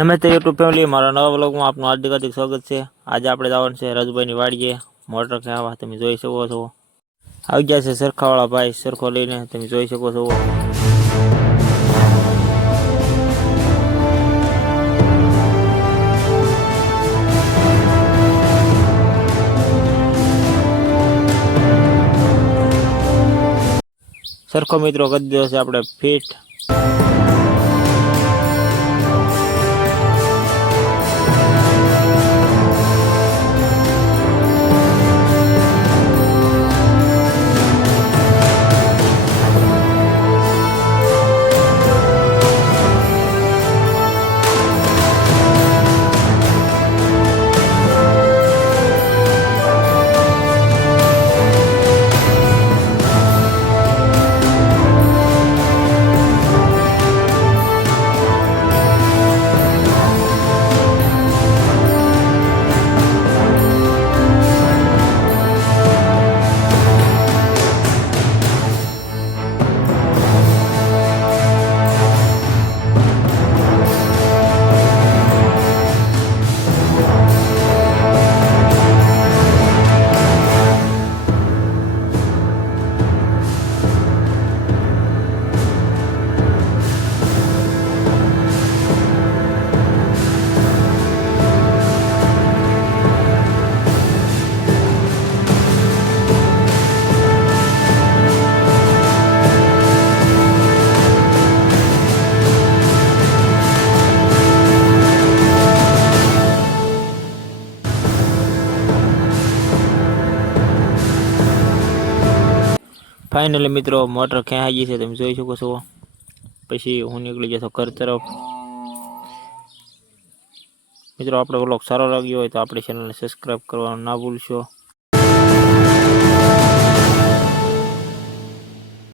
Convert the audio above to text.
નમસ્તે YouTube family, મારા નવા વ્લોગમાં આપનું હાર્દિક સ્વાગત છે। આજે આપણે જવાનું છે રાજુભાઈની વાડીએ મોટર ખેંચવા। તમે જોઈ શકો છો આવી ગયા છે સરખાવાળા ભાઈ સરખો લઈને, તમે જોઈ શકો છો। સરખો મિત્રો કરી દીધો છે આપણે ફિટ। ફાઇનલી મિત્રો મોટર ખેંચાઈ ગઈ છે, તમે જોઈ શકો છો। પછી હું નીકળી જતો ઘર તરફ। મિત્રો આપણો વ્લોગ સારો લાગ્યો હોય તો આપણી ચેનલને સબસ્ક્રાઈબ કરવાનું ના ભૂલશો।